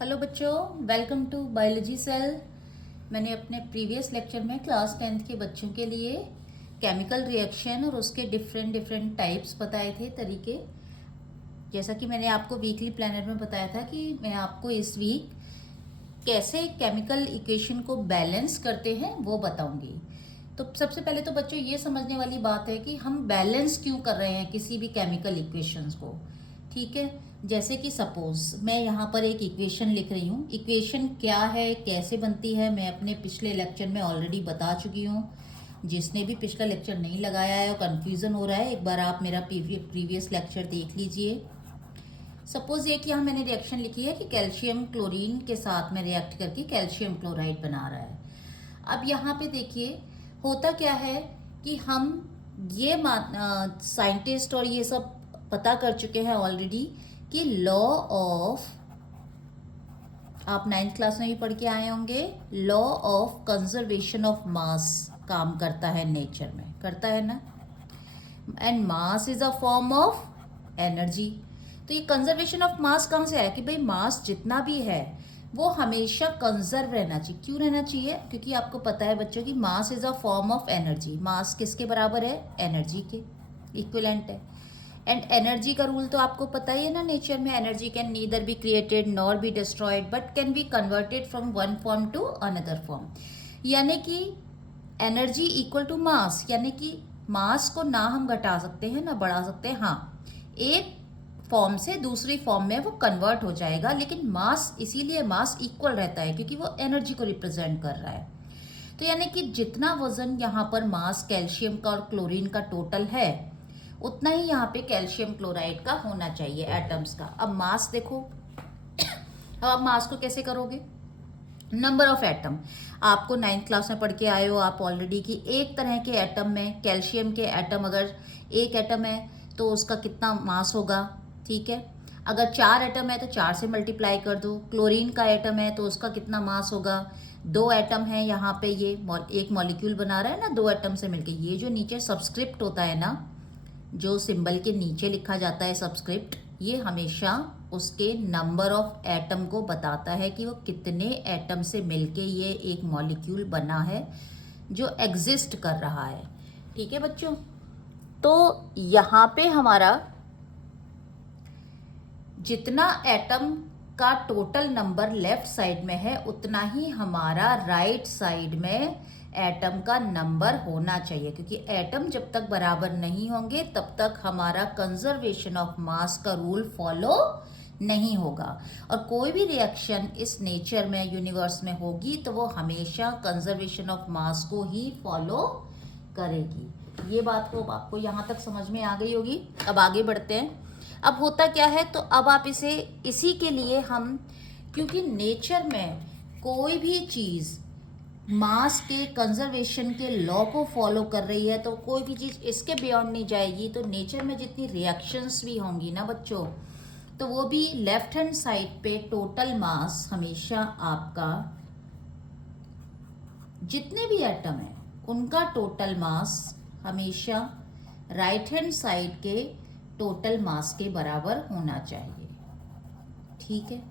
Hello बच्चों, welcome to biology cell. मैंने अपने प्रीवियस लेक्चर में क्लास 10th के बच्चों के लिए केमिकल रिएक्शन और उसके डिफरेंट डिफरेंट टाइप्स बताए थे, तरीके। जैसा कि मैंने आपको वीकली प्लानर में बताया था कि मैं आपको इस वीक कैसे केमिकल इक्वेशन को बैलेंस करते हैं वो बताऊंगी। तो सबसे पहले तो बच्चों ये समझने वाली बात है कि हम बैलेंस क्यों कर रहे हैं किसी भी केमिकल इक्वेशंस को। ठीक है, जैसे कि सपोज मैं यहाँ पर एक इक्वेशन लिख रही हूँ। इक्वेशन क्या है, कैसे बनती है, मैं अपने पिछले लेक्चर में ऑलरेडी बता चुकी हूँ। जिसने भी पिछला लेक्चर नहीं लगाया है और कन्फ्यूज़न हो रहा है, एक बार आप मेरा प्रीवियस लेक्चर देख लीजिए। सपोज एक यहाँ मैंने रिएक्शन लिखी है कि कैल्शियम क्लोरीन के साथ में रिएक्ट करके कैल्शियम क्लोराइड बना रहा है। अब यहाँ पे देखिए होता क्या है कि हम ये साइंटिस्ट और ये सब पता कर चुके हैं ऑलरेडी कि लॉ ऑफ, आप 9th क्लास में भी पढ़ के आए होंगे, law of conservation of mass काम करता है नेचर में, करता है ना। And mass is a form of energy. तो ये कंजर्वेशन ऑफ मास कहाँ से आया कि भाई मास जितना भी है वो हमेशा कंजर्व रहना चाहिए। क्यों रहना चाहिए? क्योंकि आपको पता है बच्चों की mass is a form of energy. Mass किसके बराबर है? एनर्जी के इक्विवेलेंट है। एंड एनर्जी का रूल तो आपको पता ही है ना, नेचर में energy can neither be created nor be destroyed but can be converted from one form to another form. यानी कि एनर्जी इक्वल टू मास, यानी कि मास को ना हम घटा सकते हैं ना बढ़ा सकते हैं। हाँ, एक फॉर्म से दूसरी फॉर्म में वो कन्वर्ट हो जाएगा, लेकिन मास, इसीलिए मास इक्वल रहता है क्योंकि वो एनर्जी को रिप्रेजेंट कर रहा है। तो यानी कि जितना वजन यहाँ पर मास कैल्शियम का और क्लोरीन का टोटल है उतना ही यहाँ पे कैल्शियम क्लोराइड का होना चाहिए, एटम्स का। अब मास देखो, अब आप मास को कैसे करोगे? नंबर ऑफ एटम आपको 9th क्लास में पढ़ के आए हो आप ऑलरेडी कि एक तरह के एटम में, कैल्शियम के एटम अगर एक एटम है तो उसका कितना मास होगा। ठीक है, अगर 4 एटम है तो 4 से मल्टीप्लाई कर दो। क्लोरीन का एटम है तो उसका कितना मास होगा? 2 एटम है यहाँ पे, ये एक मॉलिक्यूल बना रहा है ना 2 एटम से मिलके। ये जो नीचे सबस्क्रिप्ट होता है ना, जो सिंबल के नीचे लिखा जाता है सबस्क्रिप्ट, ये हमेशा उसके नंबर ऑफ एटम को बताता है कि वो कितने एटम से मिलके ये एक मॉलिक्यूल बना है जो एग्जिस्ट कर रहा है। ठीक है बच्चों, तो यहाँ पे हमारा जितना एटम का टोटल नंबर लेफ्ट साइड में है उतना ही हमारा राइट साइड में एटम का नंबर होना चाहिए, क्योंकि एटम जब तक बराबर नहीं होंगे तब तक हमारा कंजर्वेशन ऑफ मास का रूल फॉलो नहीं होगा। और कोई भी रिएक्शन इस नेचर में, यूनिवर्स में होगी तो वो हमेशा कंजर्वेशन ऑफ मास को ही फॉलो करेगी। ये बात को आपको यहाँ तक समझ में आ गई होगी। अब आगे बढ़ते हैं। अब होता क्या है, तो अब आप इसी के लिए हम, क्योंकि नेचर में कोई भी चीज़ मास के कंजर्वेशन के लॉ को फॉलो कर रही है तो कोई भी चीज़ इसके बियॉन्ड नहीं जाएगी। तो नेचर में जितनी रिएक्शंस भी होंगी ना बच्चों, तो वो भी लेफ्ट हैंड साइड पे टोटल मास हमेशा आपका, जितने भी एटम है उनका टोटल मास हमेशा राइट हैंड साइड के टोटल मास के बराबर होना चाहिए। ठीक है,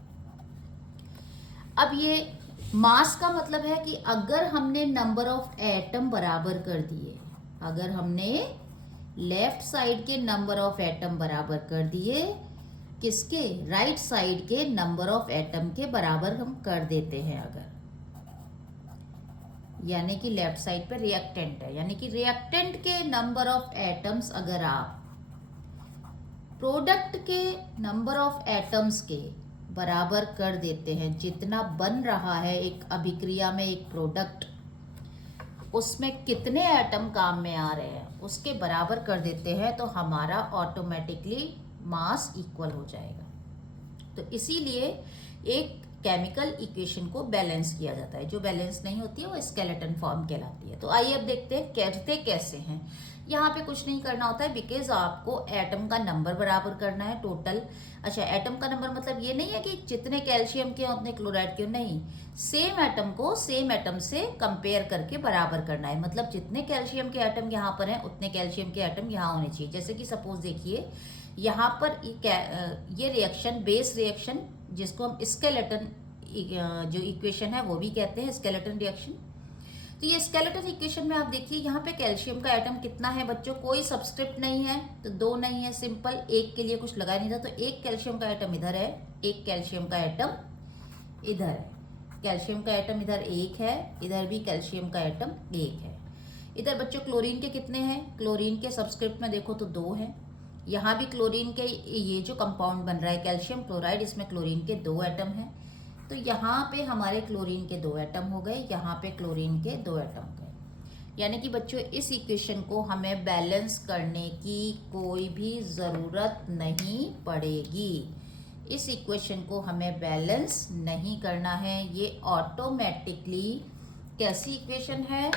अब ये मास का मतलब है कि अगर हमने नंबर ऑफ एटम बराबर कर दिए, अगर हमने लेफ्ट साइड के नंबर ऑफ एटम बराबर कर दिए, किसके? राइट साइड के नंबर ऑफ एटम के बराबर हम कर देते हैं अगर, यानी कि लेफ्ट साइड पे रिएक्टेंट है, यानी कि रिएक्टेंट के नंबर ऑफ एटम्स अगर आप प्रोडक्ट के नंबर ऑफ एटम्स के बराबर कर देते हैं, जितना बन रहा है एक अभिक्रिया में एक प्रोडक्ट, उसमें कितने एटम काम में आ रहे हैं उसके बराबर कर देते हैं, तो हमारा ऑटोमेटिकली मास इक्वल हो जाएगा। तो इसीलिए एक केमिकल इक्वेशन को बैलेंस किया जाता है। जो बैलेंस नहीं होती है वो स्केलेटन फॉर्म कहलाती है। तो आइए अब देखते हैं कहते कैसे हैं। यहाँ पे कुछ नहीं करना होता है, बिकॉज आपको एटम का नंबर बराबर करना है टोटल। अच्छा, एटम का नंबर मतलब ये नहीं है कि जितने कैल्शियम के उतने क्लोराइड के, नहीं, सेम एटम को सेम एटम से कंपेयर करके बराबर करना है। मतलब जितने कैल्शियम के एटम यहाँ पर हैं उतने कैल्शियम के एटम यहाँ होने चाहिए। जैसे कि सपोज देखिए यहाँ पर ये रिएक्शन, बेस रिएक्शन जिसको हम स्केलेटन जो इक्वेशन है वो भी कहते हैं, स्केलेटन रिएक्शन। तो ये स्केलेटन इक्वेशन में आप देखिए यहाँ पे कैल्शियम का एटम कितना है बच्चों, कोई सबस्क्रिप्ट नहीं है तो 2 नहीं है, सिंपल, एक के लिए कुछ लगाया नहीं था, तो एक कैल्शियम का एटम इधर है, एक कैल्शियम का एटम इधर है, कैल्शियम का एटम इधर 1 है, इधर भी कैल्शियम का एटम 1 है। इधर बच्चों क्लोरीन के कितने हैं, क्लोरीन के सबस्क्रिप्ट में देखो तो 2 हैं, यहाँ भी क्लोरीन के ये जो कंपाउंड बन रहा है कैल्शियम क्लोराइड, इसमें क्लोरीन के 2 एटम हैं, तो यहाँ पे हमारे क्लोरीन के 2 एटम हो गए, यहाँ पे क्लोरीन के 2 एटम गए। यानी कि बच्चों इस इक्वेशन को हमें बैलेंस करने की कोई भी ज़रूरत नहीं पड़ेगी, इस इक्वेशन को हमें बैलेंस नहीं करना है, ये ऑटोमेटिकली कैसी इक्वेशन है,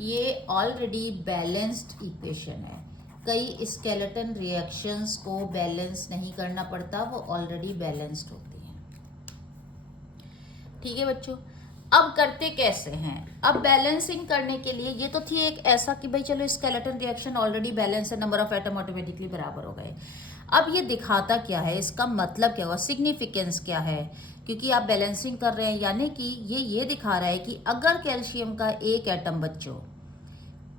ये ऑलरेडी बैलेंस्ड इक्वेशन है। कई स्केलेटन रिएक्शंस को बैलेंस नहीं करना पड़ता, वो ऑलरेडी बैलेंस्ड होती हैं। ठीक है बच्चों, अब करते कैसे हैं, अब बैलेंसिंग करने के लिए ये तो थी एक ऐसा कि भाई चलो स्केलेटन रिएक्शन ऑलरेडी बैलेंस है, नंबर ऑफ एटम ऑटोमेटिकली बराबर हो गए। अब ये दिखाता क्या है, इसका मतलब क्या हुआ, सिग्निफिकेंस क्या है, क्योंकि आप बैलेंसिंग कर रहे हैं, यानी कि ये दिखा रहा है कि अगर कैल्शियम का एक एटम बच्चों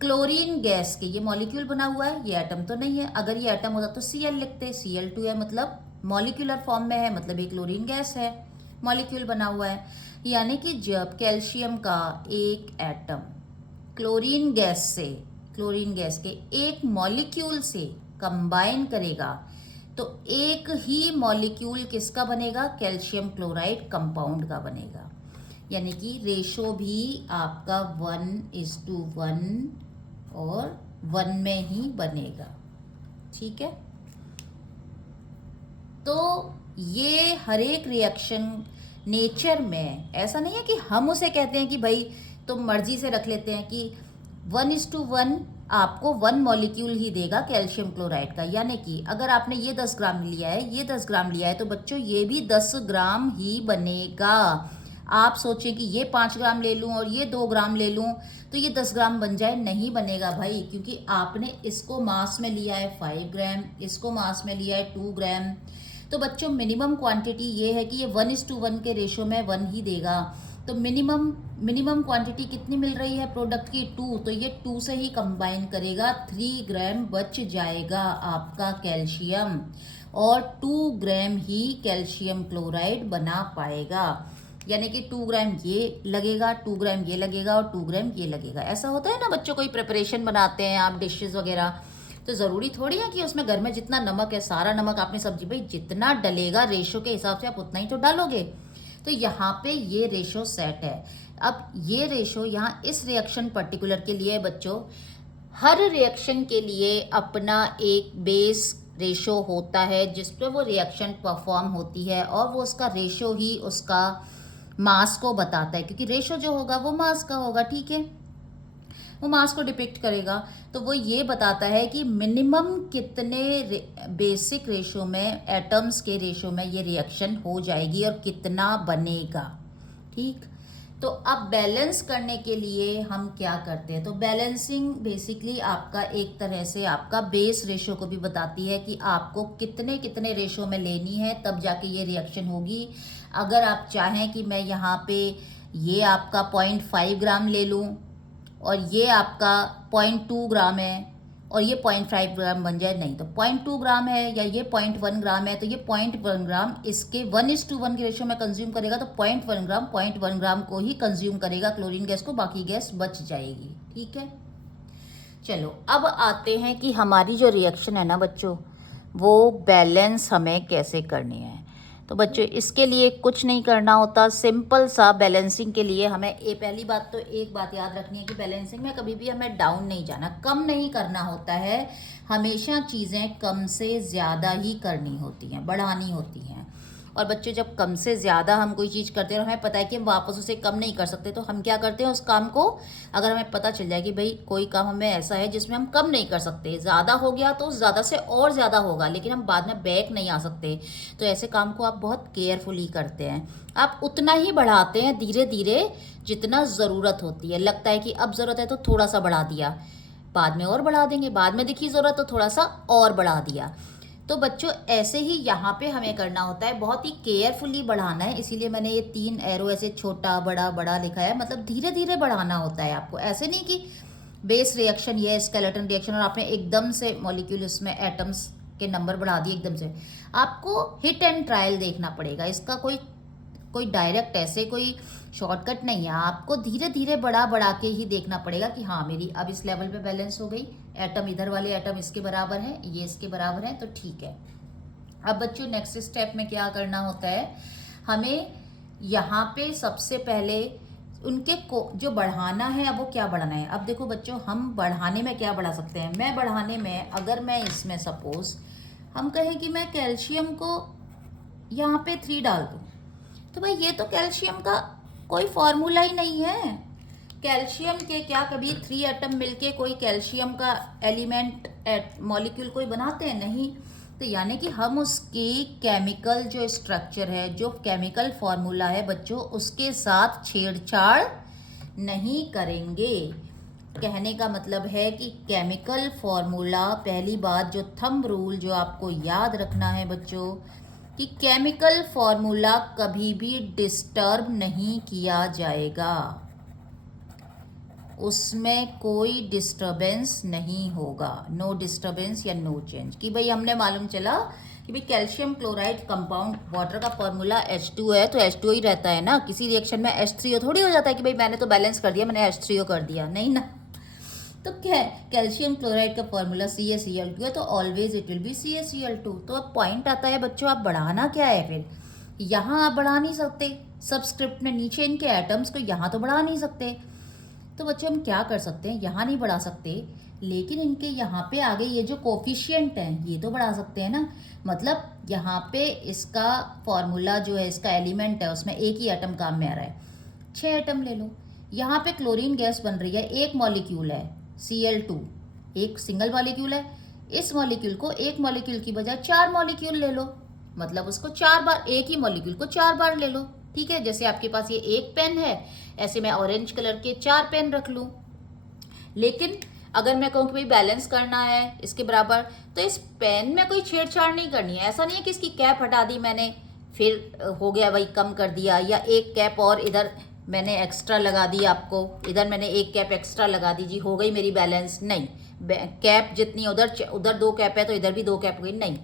क्लोरीन गैस के, ये मॉलिक्यूल बना हुआ है, ये एटम तो नहीं है, अगर ये एटम होता तो Cl लिखते, Cl2 है मतलब मॉलिक्यूलर फॉर्म में है, मतलब ये क्लोरीन गैस है, मॉलिक्यूल बना हुआ है। यानी कि जब कैल्शियम का एक एटम क्लोरीन गैस के एक मॉलिक्यूल से कंबाइन करेगा तो एक ही मॉलिक्यूल किसका बनेगा, कैल्शियम क्लोराइड कंपाउंड का बनेगा। यानी कि रेशो भी आपका 1:1 और 1 में ही बनेगा। ठीक है, तो ये हर एक रिएक्शन नेचर में ऐसा नहीं है कि हम उसे कहते हैं कि भाई तो मर्जी से रख लेते हैं कि 1:1 आपको 1 मॉलिक्यूल ही देगा कैल्शियम क्लोराइड का। यानी कि अगर आपने ये 10 ग्राम लिया है, ये 10 ग्राम लिया है, तो बच्चों ये भी 10 ग्राम ही बनेगा। आप सोचें कि ये 5 ग्राम ले लूं और ये 2 ग्राम ले लूं तो ये 10 ग्राम बन जाए, नहीं बनेगा भाई, क्योंकि आपने इसको मास में लिया है 5 ग्राम, इसको मास में लिया है 2 ग्राम। तो बच्चों मिनिमम क्वांटिटी ये है कि ये 1:1 के रेशो में 1 ही देगा। तो मिनिमम क्वांटिटी कितनी मिल रही है प्रोडक्ट की, 2, तो ये 2 से ही कंबाइन करेगा, 3 ग्राम बच जाएगा आपका कैल्शियम और 2 ग्राम ही कैल्शियम क्लोराइड बना पाएगा। यानी कि 2 ग्राम ये लगेगा, 2 ग्राम ये लगेगा और 2 ग्राम ये लगेगा। ऐसा होता है ना बच्चों, कोई प्रिपरेशन बनाते हैं आप डिशेस वगैरह, तो ज़रूरी थोड़ी है कि उसमें घर में जितना नमक है सारा नमक आपने सब्जी, भाई जितना डलेगा रेशो के हिसाब से आप उतना ही तो डालोगे। तो यहाँ पे ये रेशो सेट है। अब ये रेशो यहाँ इस रिएक्शन पर्टिकुलर के लिए बच्चों, हर रिएक्शन के लिए अपना एक बेस रेशो होता है जिस पे वो रिएक्शन परफॉर्म होती है, और वो उसका रेशो ही उसका मास को बताता है, क्योंकि रेशो जो होगा वो मास का होगा। ठीक है, वो मास को डिपिक्ट करेगा, तो वो ये बताता है कि मिनिमम कितने बेसिक रेशो में, एटम्स के रेशो में ये रिएक्शन हो जाएगी और कितना बनेगा। ठीक, तो अब बैलेंस करने के लिए हम क्या करते हैं, तो बैलेंसिंग बेसिकली आपका एक तरह से आपका बेस रेशो को भी बताती है कि आपको कितने कितने रेशो में लेनी है, तब जाके ये रिएक्शन होगी। अगर आप चाहें कि मैं यहाँ पे ये आपका 0.5 ग्राम ले लूँ और ये आपका 0.2 ग्राम है और ये 0.5 ग्राम बन जाए, नहीं, तो 0.2 ग्राम है या ये 0.1 ग्राम है, तो ये 0.1 ग्राम इसके 1:1 के रेशो में कंज्यूम करेगा, तो 0.1 ग्राम को ही कंज्यूम करेगा क्लोरीन गैस को, बाकी गैस बच जाएगी। ठीक है, चलो अब आते हैं कि हमारी जो रिएक्शन है ना बच्चों, वो बैलेंस हमें कैसे करनी है। तो बच्चों इसके लिए कुछ नहीं करना होता, सिंपल सा बैलेंसिंग के लिए हमें पहली बात तो एक बात याद रखनी है कि बैलेंसिंग में कभी भी हमें डाउन नहीं जाना, कम नहीं करना होता है, हमेशा चीज़ें कम से ज़्यादा ही करनी होती हैं, बढ़ानी होती हैं। और बच्चों जब कम से ज़्यादा हम कोई चीज़ करते हैं और हमें पता है कि हम वापस उसे कम नहीं कर सकते, तो हम क्या करते हैं, उस काम को, अगर हमें पता चल जाए कि भाई कोई काम हमें ऐसा है जिसमें हम कम नहीं कर सकते, ज़्यादा हो गया तो ज़्यादा से और ज़्यादा होगा, लेकिन हम बाद में बैक नहीं आ सकते, तो ऐसे काम को आप बहुत केयरफुली करते हैं। आप उतना ही बढ़ाते हैं धीरे धीरे जितना ज़रूरत होती है। लगता है कि अब ज़रूरत है तो थोड़ा सा बढ़ा दिया, बाद में और बढ़ा देंगे, बाद में दिखी ज़रूरत तो थोड़ा सा और बढ़ा दिया। तो बच्चों ऐसे ही यहाँ पे हमें करना होता है, बहुत ही केयरफुली बढ़ाना है, इसीलिए मैंने ये 3 एरो ऐसे छोटा बड़ा बड़ा लिखा है, मतलब धीरे धीरे बढ़ाना होता है आपको। ऐसे नहीं कि बेस रिएक्शन ये स्केलेटन रिएक्शन और आपने एकदम से मॉलिक्यूल उसमें एटम्स के नंबर बढ़ा दिए एकदम से। आपको हिट एंड ट्रायल देखना पड़ेगा, इसका कोई कोई डायरेक्ट ऐसे कोई शॉर्टकट नहीं है, आपको धीरे धीरे बढ़ा के ही देखना पड़ेगा कि हाँ मेरी अब इस लेवल पे बैलेंस हो गई, एटम इधर वाले एटम इसके बराबर हैं, ये इसके बराबर हैं, तो ठीक है। अब बच्चों नेक्स्ट स्टेप में क्या करना होता है, हमें यहाँ पे सबसे पहले उनके को जो बढ़ाना है, अब वो क्या बढ़ाना है। अब देखो बच्चों, हम बढ़ाने में क्या बढ़ा सकते हैं। मैं बढ़ाने में, अगर मैं इसमें सपोज हम कहें कि मैं कैल्शियम को यहाँ पे 3 डाल दूँ, तो भाई ये तो कैल्शियम का कोई फॉर्मूला ही नहीं है। कैल्शियम के क्या कभी 3 एटम मिलके कोई कैल्शियम का एलिमेंट मॉलिक्यूल कोई बनाते हैं? नहीं। तो यानी कि हम उसकी केमिकल जो स्ट्रक्चर है, जो केमिकल फॉर्मूला है बच्चों, उसके साथ छेड़छाड़ नहीं करेंगे। कहने का मतलब है कि केमिकल फॉर्मूला, पहली बात जो थंब रूल जो आपको याद रखना है बच्चों, कि केमिकल फॉर्मूला कभी भी डिस्टर्ब नहीं किया जाएगा, उसमें कोई डिस्टरबेंस नहीं होगा, नो डिस्टरबेंस या नो चेंज। कि भाई हमने मालूम चला कि भाई कैल्शियम क्लोराइड कंपाउंड वाटर का फॉर्मूला H2 है, तो H2 ही रहता है ना, किसी रिएक्शन में H3O थोड़ी हो जाता है कि भाई मैंने तो बैलेंस कर दिया, मैंने H3O कर दिया, नहीं ना। तो क्या है, कैल्शियम क्लोराइड का फॉर्मूला CaCl2 है, तो always it will be CaCl2। तो अब पॉइंट आता है बच्चों, आप बढ़ाना क्या है फिर। यहाँ आप बढ़ा नहीं सकते, सबस्क्रिप्ट में नीचे इनके एटम्स को यहाँ तो बढ़ा नहीं सकते, तो बच्चों हम क्या कर सकते हैं, यहाँ नहीं बढ़ा सकते, लेकिन इनके यहाँ पे आगे ये जो कोफिशिएंट हैं ये तो बढ़ा सकते हैं ना। मतलब यहाँ पे इसका फॉर्मूला जो है, इसका एलिमेंट है, उसमें एक ही एटम काम में आ रहा है, 6 एटम ले लो। यहाँ पे क्लोरीन गैस बन रही है, एक मॉलिक्यूल है Cl2, एक सिंगल मॉलिक्यूल है, इस मॉलिक्यूल को एक मॉलिक्यूल की बजाय 4 मॉलिक्यूल ले लो, मतलब उसको 4 बार, एक ही मॉलिक्यूल को 4 बार ले लो, ठीक है। जैसे आपके पास ये एक पेन है, ऐसे मैं ऑरेंज कलर के 4 पेन रख लूँ। लेकिन अगर मैं कहूँ कि भाई बैलेंस करना है इसके बराबर, तो इस पेन में कोई छेड़छाड़ नहीं करनी है। ऐसा नहीं है कि इसकी कैप हटा दी मैंने फिर हो गया भाई कम कर दिया, या एक कैप और इधर मैंने एक्स्ट्रा लगा दी, आपको इधर मैंने एक कैप एक्स्ट्रा लगा दी जी, हो गई मेरी बैलेंस। नहीं, कैप जितनी उधर 2 कैप है तो इधर भी 2 कैप हो गई, नहीं।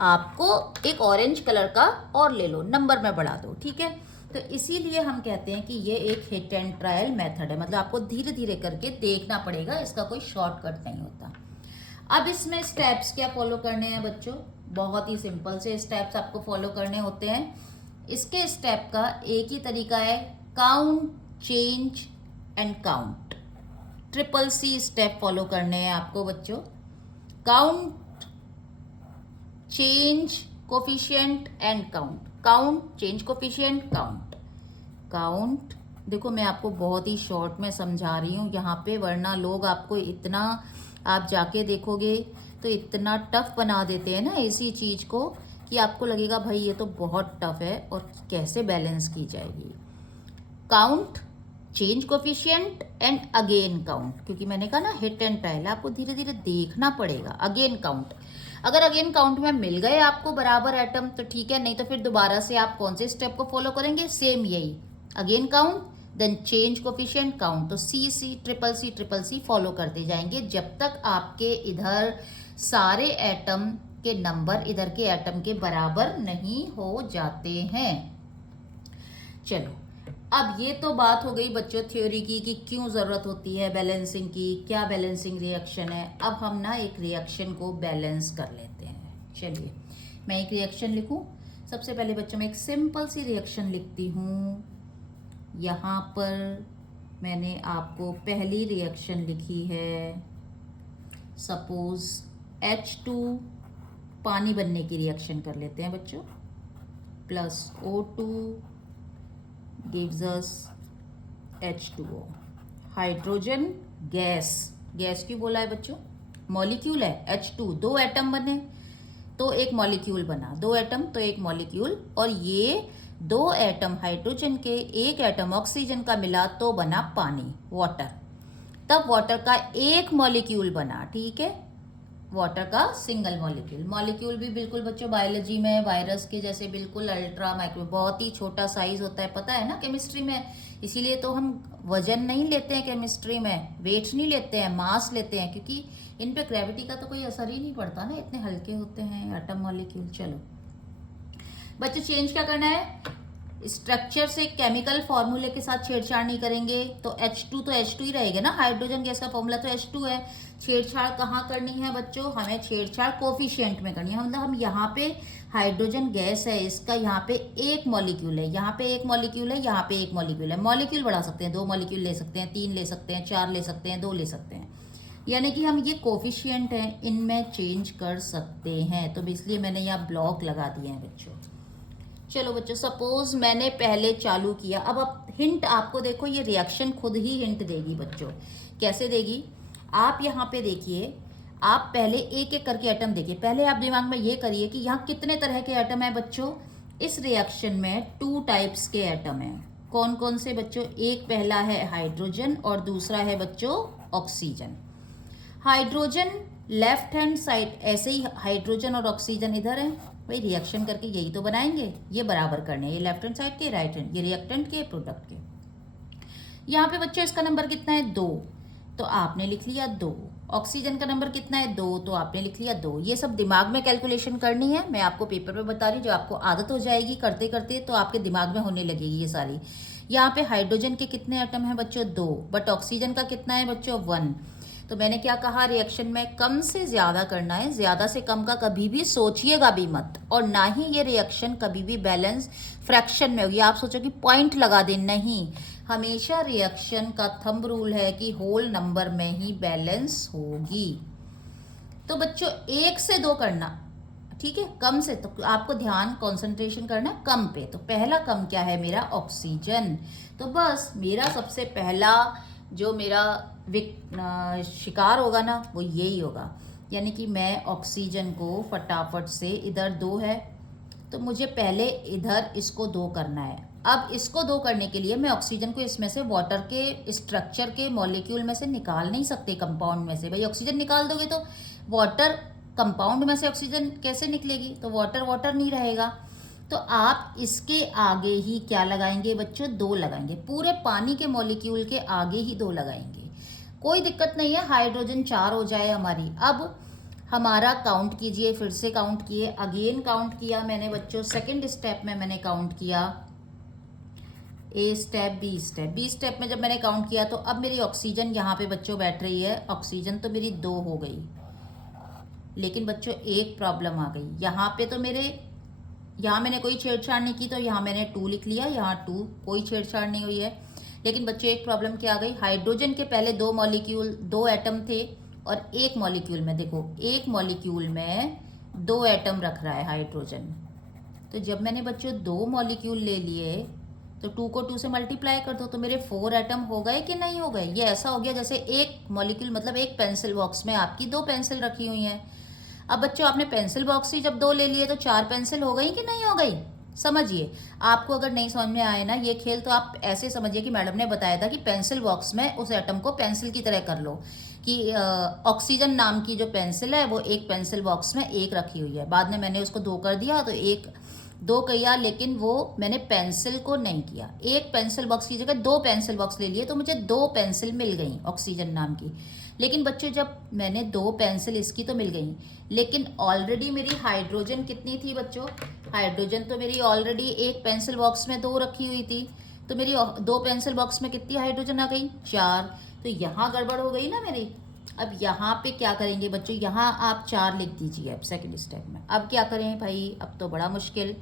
आपको एक ऑरेंज कलर का और ले लो, नंबर में बढ़ा दो, ठीक है। तो इसीलिए हम कहते हैं कि ये एक हिट एंड ट्रायल मेथड है, मतलब आपको धीरे धीरे करके देखना पड़ेगा, इसका कोई शॉर्टकट नहीं होता। अब इसमें स्टेप्स क्या फॉलो करने हैं बच्चों, बहुत ही सिंपल से स्टेप्स आपको फॉलो करने होते हैं। इसके स्टेप का एक ही तरीका है, count, change and count. CCC step follow करने हैं आपको बच्चों, count, change coefficient and count. Count, change coefficient, count. Count देखो मैं आपको बहुत ही शॉर्ट में समझा रही हूँ यहाँ पे, वरना लोग आपको इतना, आप जाके देखोगे तो इतना टफ बना देते हैं ना इसी चीज़ को, कि आपको लगेगा भाई ये तो बहुत टफ है और कैसे बैलेंस की जाएगी। Count, change coefficient and again count, क्योंकि मैंने कहा ना हिट एंड ट्रायल, आपको धीरे धीरे देखना पड़ेगा। अगेन काउंट, अगर अगेन काउंट में मिल गए आपको बराबर एटम तो ठीक है, नहीं तो फिर दोबारा से आप कौन से स्टेप को फॉलो करेंगे, सेम यही, again count then change coefficient count. तो CCC फॉलो करते जाएंगे जब तक आपके इधर सारे एटम के नंबर इधर के एटम के बराबर नहीं हो जाते हैं। चलो, अब ये तो बात हो गई बच्चों थ्योरी की कि क्यों ज़रूरत होती है बैलेंसिंग की, क्या बैलेंसिंग रिएक्शन है। अब हम ना एक रिएक्शन को बैलेंस कर लेते हैं। चलिए मैं एक रिएक्शन लिखूं। सबसे पहले बच्चों मैं एक सिंपल सी रिएक्शन लिखती हूँ। यहाँ पर मैंने आपको पहली रिएक्शन लिखी है, सपोज H2 पानी बनने की रिएक्शन कर लेते हैं बच्चों, plus O2 gives us H2O, hydrogen gas, gas क्यों बोला है बच्चों, मॉलिक्यूल है H2, 2 एटम बने तो एक मॉलिक्यूल बना, 2 एटम तो एक मॉलिक्यूल, और ये 2 एटम हाइड्रोजन के, एक एटम ऑक्सीजन का मिला तो बना पानी, वाटर। तब वाटर का एक मॉलिक्यूल बना, ठीक है। वाटर का सिंगल मॉलिक्यूल। मॉलिक्यूल भी बिल्कुल बच्चों बायोलॉजी में वायरस के जैसे बिल्कुल अल्ट्रा माइक्रो, बहुत ही छोटा साइज होता है, पता है ना केमिस्ट्री में। इसीलिए तो हम वजन नहीं लेते हैं केमिस्ट्री में, वेट नहीं लेते हैं, मास लेते हैं, क्योंकि इन पे ग्रेविटी का तो कोई असर ही नहीं पड़ता ना, इतने हल्के होते हैं एटम मॉलिक्यूल। चलो बच्चों चेंज क्या करना है, स्ट्रक्चर से केमिकल फॉर्मूले के साथ छेड़छाड़ नहीं करेंगे। तो H2 तो H2 ही रहेगा ना, हाइड्रोजन गैस का फॉर्मूला तो H2 है। छेड़छाड़ कहाँ करनी है बच्चों, हमें छेड़छाड़ कोफिशिएंट में करनी है। मतलब हम यहाँ पे हाइड्रोजन गैस है, इसका यहाँ पे एक मॉलिक्यूल है, यहाँ पे एक मॉलिक्यूल है, यहाँ पे एक मॉलिक्यूल है। मॉलिक्यूल बढ़ा सकते हैं, 2 मॉलिक्यूल ले सकते हैं, 3 ले सकते हैं, 4 ले सकते हैं, 2 ले सकते हैं, यानी कि हम ये कोफिशिएंट हैं इनमें चेंज कर सकते हैं। तो इसलिए मैंने यहाँ ब्लॉक लगा दिए हैं बच्चों। चलो बच्चों सपोज मैंने पहले चालू किया, अब हिंट आपको देखो, ये रिएक्शन खुद ही हिंट देगी बच्चों। कैसे देगी, आप यहाँ पे देखिए, आप पहले एक एक करके एटम देखिए। पहले आप दिमाग में ये करिए कि यहाँ कितने तरह के एटम है बच्चों। इस रिएक्शन में 2 टाइप्स के एटम हैं। कौन कौन से बच्चों, एक पहला है हाइड्रोजन और दूसरा है बच्चों oxygen. Hydrogen left hand side, ऐसे ही हाइड्रोजन और ऑक्सीजन इधर है भाई, रिएक्शन करके यही तो बनाएंगे, ये बराबर करने हैं, ये लेफ्ट हैंड साइड के, राइट हैंड, ये रिएक्टेंट के प्रोडक्ट के। यहाँ पे बच्चों इसका नंबर कितना है 2, तो आपने लिख लिया 2। ऑक्सीजन का नंबर कितना है 2, तो आपने लिख लिया 2। ये सब दिमाग में कैलकुलेशन करनी है, मैं आपको पेपर पे बता रही हूँ, जो आपको आदत हो जाएगी करते करते तो आपके दिमाग में होने लगेगी ये सारी। यहाँ पे हाइड्रोजन के कितने एटम हैं बच्चों 2, बट ऑक्सीजन का कितना है बच्चों 1। तो मैंने क्या कहा, रिएक्शन में कम से ज़्यादा करना है, ज़्यादा से कम का कभी भी सोचिएगा भी मत, और ना ही ये रिएक्शन कभी भी बैलेंस फ्रैक्शन में होगी। आप सोचो कि पॉइंट लगा दें, नहीं, हमेशा रिएक्शन का थंब रूल है कि होल नंबर में ही बैलेंस होगी। तो बच्चों 1 से 2 करना, ठीक है, कम से, तो आपको ध्यान कंसंट्रेशन करना कम पे। तो पहला कम क्या है मेरा, ऑक्सीजन। तो बस मेरा सबसे पहला जो मेरा शिकार होगा ना वो यही होगा, यानी कि मैं ऑक्सीजन को फटाफट से, इधर 2 है तो मुझे पहले इधर इसको 2 करना है। अब इसको 2 करने के लिए मैं ऑक्सीजन को इसमें से वाटर के स्ट्रक्चर के मॉलिक्यूल में से निकाल नहीं सकते, कंपाउंड में से। भाई ऑक्सीजन निकाल दोगे तो वाटर, कंपाउंड में से ऑक्सीजन कैसे निकलेगी, तो वाटर वाटर नहीं रहेगा। तो आप इसके आगे ही क्या लगाएंगे बच्चों, 2 लगाएंगे, पूरे पानी के मॉलिक्यूल के आगे ही 2 लगाएंगे, कोई दिक्कत नहीं है, हाइड्रोजन 4 हो जाए हमारी। अब हमारा काउंट कीजिए, फिर से काउंट किए, अगेन काउंट किया मैंने बच्चों, सेकंड स्टेप में मैंने काउंट किया, A step B step, B step में जब मैंने काउंट किया तो अब मेरी ऑक्सीजन यहाँ पे बच्चों बैठ रही है, ऑक्सीजन तो मेरी 2 हो गई। लेकिन बच्चों एक प्रॉब्लम आ गई, यहाँ पे तो मेरे, यहाँ मैंने कोई छेड़छाड़ नहीं की तो यहाँ मैंने 2 लिख लिया, यहाँ 2, कोई छेड़छाड़ नहीं हुई है। लेकिन बच्चों एक प्रॉब्लम क्या आ गई, हाइड्रोजन के पहले 2 मॉलिक्यूल, 2 एटम थे, और एक मॉलिक्यूल में देखो, एक मॉलिक्यूल में 2 एटम रख रहा है हाइड्रोजन। तो जब मैंने बच्चों 2 मॉलिक्यूल ले लिए तो 2 को 2 से मल्टीप्लाई कर दो, तो मेरे 4 एटम हो गए कि नहीं हो गए। ये ऐसा हो गया जैसे एक मॉलिक्यूल, मतलब एक पेंसिल बॉक्स में आपकी 2 पेंसिल रखी हुई हैं। अब बच्चों आपने पेंसिल बॉक्स ही जब 2 ले लिए तो 4 पेंसिल हो गई कि नहीं हो गई। समझिए, आपको अगर नहीं समझ में आए ना ये खेल, तो आप ऐसे समझिए कि मैडम ने बताया था कि पेंसिल बॉक्स में उस एटम को पेंसिल की तरह कर लो, कि ऑक्सीजन नाम की जो पेंसिल है वो एक पेंसिल बॉक्स में एक रखी हुई है। बाद में मैंने उसको 2 कर दिया तो 2 किया, लेकिन वो मैंने पेंसिल को नहीं किया। एक पेंसिल बॉक्स की जगह 2 पेंसिल बॉक्स ले लिए तो मुझे 2 पेंसिल मिल गई ऑक्सीजन नाम की। लेकिन बच्चों जब मैंने 2 पेंसिल इसकी तो मिल गई, लेकिन ऑलरेडी मेरी हाइड्रोजन कितनी थी बच्चों, हाइड्रोजन तो मेरी ऑलरेडी एक पेंसिल बॉक्स में 2 रखी हुई थी, तो मेरी 2 पेंसिल बॉक्स में कितनी हाइड्रोजन आ गई, 4। तो यहाँ गड़बड़ हो गई ना मेरी। अब यहाँ पे क्या करेंगे बच्चों, यहाँ आप 4 लिख दीजिए अब सेकंड स्टेप में। अब क्या करें भाई, अब तो बड़ा मुश्किल,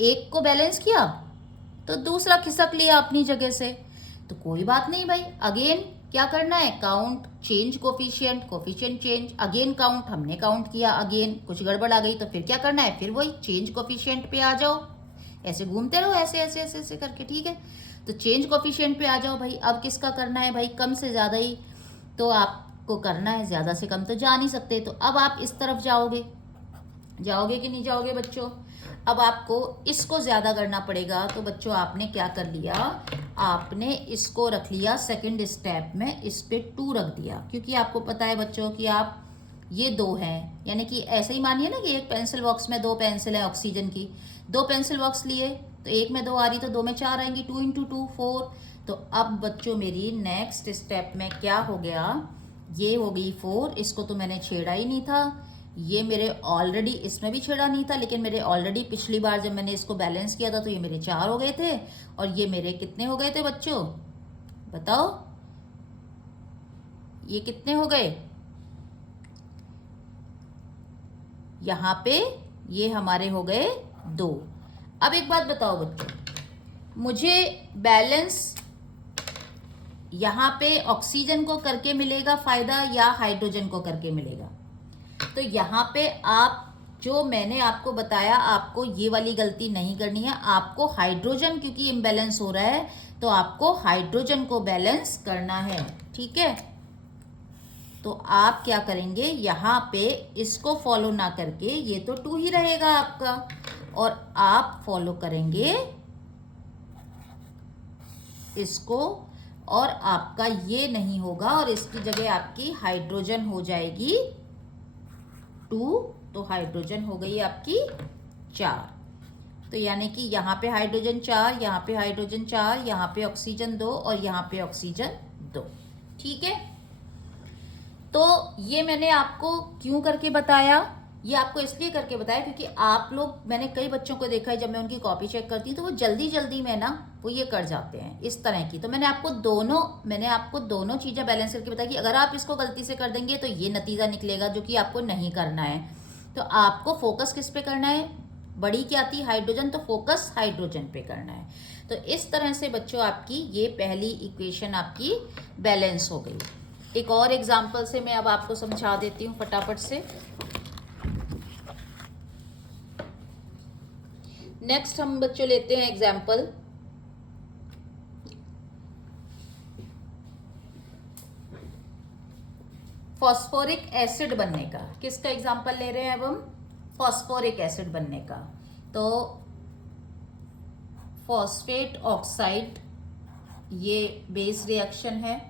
एक को बैलेंस किया तो दूसरा खिसक लिया अपनी जगह से, तो कोई बात नहीं भाई, अगेन क्या करना है, count, change coefficient, coefficient change, again count, हमने काउंट किया, अगेन कुछ गड़बड़ आ गई तो फिर क्या करना है, फिर वही चेंज कोफिशिएंट पे आ जाओ, ऐसे घूमते रहो, ऐसे ऐसे ऐसे ऐसे करके, ठीक है। तो चेंज कोफिशिएंट पे आ जाओ भाई। अब किसका करना है भाई, कम से ज़्यादा ही तो आपको करना है, ज़्यादा से कम तो जा नहीं सकते। तो अब आप इस तरफ जाओगे, जाओगे कि नहीं जाओगे बच्चों। अब आपको इसको ज़्यादा करना पड़ेगा, तो बच्चों आपने क्या कर लिया, आपने इसको रख लिया सेकंड स्टेप में, इस पे 2 रख दिया, क्योंकि आपको पता है बच्चों कि आप ये 2 है, यानी कि ऐसे ही मानिए ना कि एक पेंसिल बॉक्स में 2 पेंसिल है ऑक्सीजन की, 2 पेंसिल बॉक्स लिए तो एक में 2 आ रही तो 2 में 4 आएंगी, 2 इंटू 2 4। तो अब बच्चों मेरी नेक्स्ट स्टेप में क्या हो गया, ये हो गई 4, इसको तो मैंने छेड़ा ही नहीं था, ये मेरे ऑलरेडी इसमें भी छेड़ा नहीं था, लेकिन मेरे ऑलरेडी पिछली बार जब मैंने इसको बैलेंस किया था तो ये मेरे 4 हो गए थे, और ये मेरे कितने हो गए थे बच्चों, बताओ ये कितने हो गए, यहाँ पे ये हमारे हो गए 2। अब एक बात बताओ बच्चों, मुझे बैलेंस यहाँ पे ऑक्सीजन को करके मिलेगा फायदा या हाइड्रोजन को करके मिलेगा? तो यहाँ पे आप जो मैंने आपको बताया, आपको ये वाली गलती नहीं करनी है, आपको हाइड्रोजन क्योंकि इम्बैलेंस हो रहा है तो आपको हाइड्रोजन को बैलेंस करना है, ठीक है। तो आप क्या करेंगे, यहाँ पे इसको फॉलो ना करके, ये तो 2 ही रहेगा आपका, और आप फॉलो करेंगे इसको, और आपका ये नहीं होगा, और इसकी जगह आपकी हाइड्रोजन हो जाएगी 2, तो हाइड्रोजन हो गई आपकी 4। तो यानी कि यहाँ पे हाइड्रोजन 4, यहाँ पे हाइड्रोजन 4, यहाँ पे ऑक्सीजन 2 और यहाँ पे ऑक्सीजन 2, ठीक है। तो ये मैंने आपको क्यों करके बताया, ये आपको इसलिए करके बताया क्योंकि आप लोग, मैंने कई बच्चों को देखा है जब मैं उनकी कॉपी चेक करती हूँ तो वो जल्दी जल्दी में ना वो ये कर जाते हैं इस तरह की। तो मैंने आपको दोनों चीज़ें बैलेंस करके बताई कि अगर आप इसको गलती से कर देंगे तो ये नतीजा निकलेगा जो कि आपको नहीं करना है। तो आपको फोकस किस पे करना है, बड़ी क्या थी हाइड्रोजन, तो फोकस हाइड्रोजन पे करना है। तो इस तरह से बच्चों आपकी ये पहली इक्वेशन आपकी बैलेंस हो गई। एक और एग्जाम्पल से मैं अब आपको समझा देती हूँ फटाफट से। नेक्स्ट हम बच्चों लेते हैं एग्जाम्पल फॉस्फोरिक एसिड बनने का। किसका एग्जाम्पल ले रहे हैं अब हम, फॉस्फोरिक एसिड बनने का। तो फॉस्फेट ऑक्साइड ये बेस रिएक्शन है,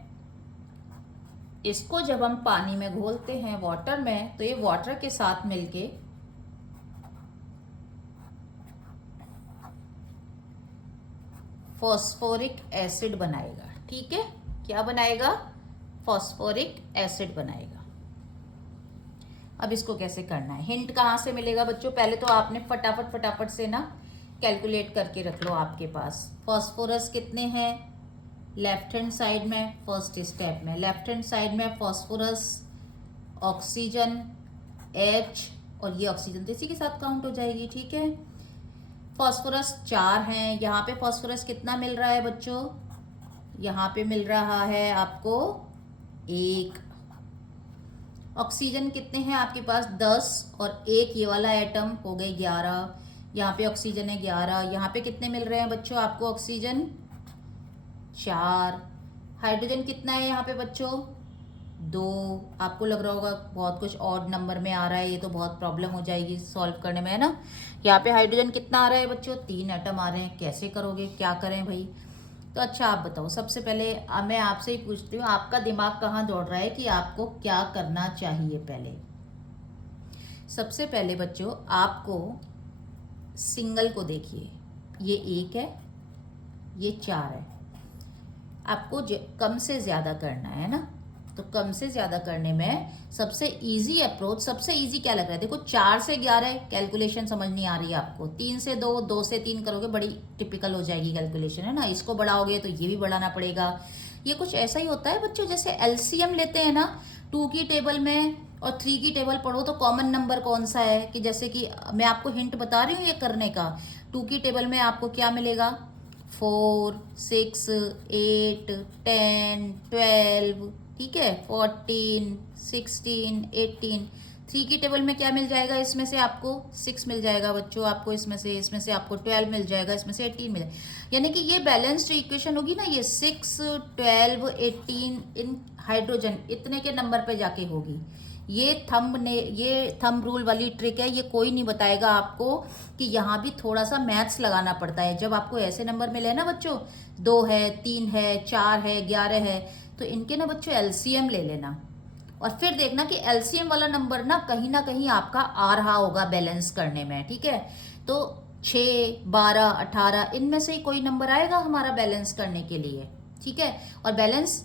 इसको जब हम पानी में घोलते हैं वाटर में तो ये वाटर के साथ मिलके फॉस्फोरिक एसिड बनाएगा, ठीक है। क्या बनाएगा, फॉस्फोरिक एसिड बनाएगा। अब इसको कैसे करना है, हिंट कहाँ से मिलेगा बच्चों, पहले तो आपने फटाफट से ना कैलकुलेट करके रख लो आपके पास। फॉस्फोरस कितने हैं, लेफ्ट हैंड साइड में फर्स्ट स्टेप में, लेफ्ट हैंड साइड में फॉस्फोरस, ऑक्सीजन H, और ये ऑक्सीजन तो इसी के साथ काउंट हो जाएगी, ठीक है। फॉस्फोरस 4 हैं, यहाँ पे फॉस्फोरस कितना मिल रहा है बच्चों, यहाँ पे मिल रहा है आपको 1। ऑक्सीजन कितने हैं आपके पास 10, और एक ये वाला एटम हो गए 11, यहाँ पे ऑक्सीजन है 11, यहाँ पे कितने मिल रहे हैं बच्चों आपको ऑक्सीजन 4। हाइड्रोजन कितना है यहाँ पे बच्चों 2। आपको लग रहा होगा बहुत कुछ ऑड नंबर में आ रहा है, ये तो बहुत प्रॉब्लम हो जाएगी सॉल्व करने में, है ना। यहाँ पे हाइड्रोजन कितना आ रहा है बच्चों, 3 एटम आ रहे हैं, कैसे करोगे, क्या करें भाई। तो अच्छा आप बताओ, सबसे पहले मैं आपसे ही पूछती हूँ, आपका दिमाग कहाँ दौड़ रहा है कि आपको क्या करना चाहिए। पहले सबसे पहले बच्चों आपको सिंगल को देखिए, ये 1 है, ये 4 है, आपको कम से ज़्यादा करना है ना। तो कम से ज़्यादा करने में सबसे इजी अप्रोच, सबसे इजी क्या लग रहा है, देखो 4 से 11 कैलकुलेशन समझ नहीं आ रही है आपको, 3 से 2, 2 से 3 करोगे बड़ी टिपिकल हो जाएगी कैलकुलेशन, है ना। इसको बढ़ाओगे तो ये भी बढ़ाना पड़ेगा। ये कुछ ऐसा ही होता है बच्चों, जैसे एलसीएम लेते हैं ना, 2 की टेबल में और 3 की टेबल पढ़ो तो कॉमन नंबर कौन सा है, कि जैसे कि मैं आपको हिंट बता रही हूँ ये करने का। 2 की टेबल में आपको क्या मिलेगा, 4, 6, 8, 10, 12, ठीक है, 14, 16, 18। 3 की टेबल में क्या मिल जाएगा, इसमें से आपको 6 मिल जाएगा बच्चों, आपको इसमें से आपको 12 मिल जाएगा, इसमें से 18 मिल जाएगा। यानी कि ये बैलेंस्ड इक्वेशन होगी ना, ये 6, 12, 18 इन हाइड्रोजन इतने के नंबर पे जाके होगी। ये थंब रूल वाली ट्रिक है, ये कोई नहीं बताएगा आपको कि यहाँ भी थोड़ा सा मैथ्स लगाना पड़ता है। जब आपको ऐसे नंबर मिले ना बच्चों, 2 है, 3 है, 4 है, 11 है, तो इनके ना बच्चों एलसीएम ले लेना, और फिर देखना कि एलसीएम वाला नंबर ना कहीं आपका आ रहा होगा बैलेंस करने में, ठीक है। तो 6, 12, 18 इनमें से ही कोई नंबर आएगा हमारा बैलेंस करने के लिए, ठीक है। और बैलेंस,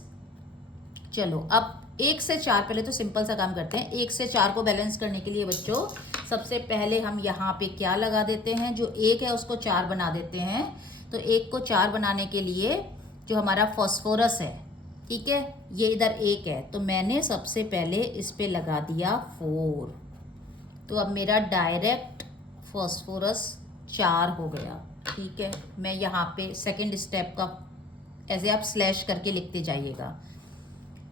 चलो अब 1 से 4, पहले तो सिंपल सा काम करते हैं। 1 से 4 को बैलेंस करने के लिए बच्चों सबसे पहले हम यहाँ पे क्या लगा देते हैं, जो 1 है उसको 4 बना देते हैं। तो 1 को 4 बनाने के लिए जो हमारा फॉस्फोरस है, ठीक है, ये इधर 1 है, तो मैंने सबसे पहले इस पे लगा दिया 4। तो अब मेरा डायरेक्ट फॉस्फोरस 4 हो गया, ठीक है। मैं यहाँ पे सेकेंड स्टेप का ऐसे आप स्लैश करके लिखते जाइएगा।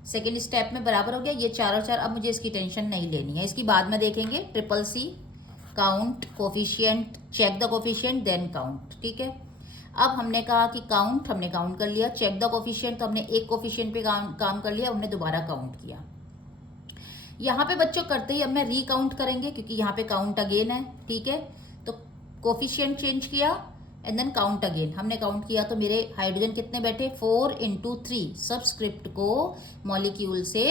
सेकेंड स्टेप में बराबर हो गया, ये 4 और 4। अब मुझे इसकी टेंशन नहीं लेनी है, इसकी बाद में देखेंगे। Triple C, count, coefficient, check the coefficient then count, ठीक है। अब हमने कहा कि काउंट, हमने काउंट कर लिया। चेक द कोफिशिएंट, तो हमने एक कोफिशिएंट पे काम कर लिया, हमने दोबारा काउंट किया। यहाँ पे बच्चों करते ही अब मैं रीकाउंट करेंगे, क्योंकि यहाँ पे काउंट अगेन है, ठीक है। तो कोफिशिएंट चेंज किया एंड देन काउंट अगेन, हमने काउंट किया। तो मेरे हाइड्रोजन कितने बैठे, 4 × 3। सबस्क्रिप्ट को मॉलिक्यूल से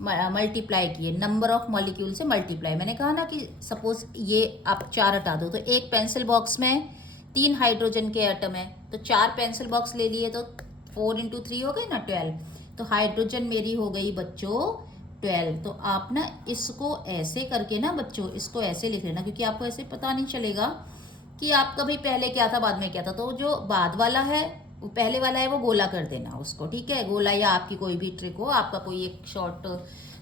मल्टीप्लाई किए, नंबर ऑफ मॉलिक्यूल से मल्टीप्लाई। मैंने कहा ना कि सपोज ये आप 4 हटा दो, तो एक पेंसिल बॉक्स में 3 हाइड्रोजन के एटम है, तो 4 पेंसिल बॉक्स ले लिए, तो 4 × 3 हो गए ना 12। तो हाइड्रोजन मेरी हो गई बच्चों 12। तो आप ना इसको ऐसे करके ना बच्चों, इसको ऐसे लिख लेना, क्योंकि आपको ऐसे पता नहीं चलेगा कि आपका भाई पहले क्या था बाद में क्या था। तो जो बाद वाला है, वो पहले वाला है, वो गोला कर देना उसको, ठीक है। गोला या आपकी कोई भी ट्रिक हो, आपका कोई एक शॉर्ट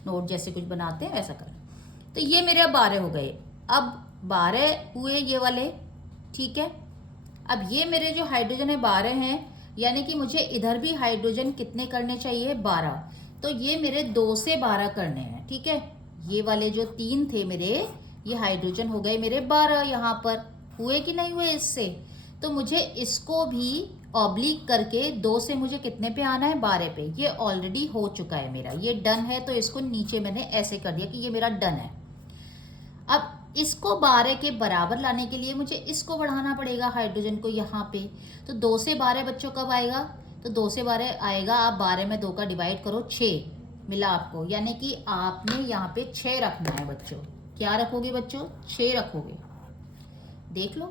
नोट जैसे कुछ बनाते हैं वैसा करना। तो ये मेरे अब 12 हो गए। अब 12 हुए ये वाले, ठीक है। अब ये मेरे जो हाइड्रोजन है 12 हैं, यानी कि मुझे इधर भी हाइड्रोजन कितने करने चाहिए, 12। तो ये मेरे 2 से 12 करने हैं, ठीक है। ये वाले जो 3 थे मेरे, ये हाइड्रोजन हो गए मेरे 12। यहाँ पर हुए कि नहीं हुए इससे, तो मुझे इसको भी ऑब्लिक करके 2 से मुझे कितने पे आना है, 12 पे। ये ऑलरेडी हो चुका है मेरा, ये डन है। तो इसको नीचे मैंने ऐसे कर दिया कि ये मेरा डन है। अब इसको 12 के बराबर लाने के लिए मुझे इसको बढ़ाना पड़ेगा, हाइड्रोजन को यहाँ पे। तो 2 से 12 बच्चों कब आएगा, तो 2 से 12 आएगा, आप 12 में 2 का डिवाइड करो, 6 मिला आपको। यानी कि आपने यहाँ पे 6 रखना है बच्चों। क्या रखोगे बच्चों, 6 रखोगे। देख लो,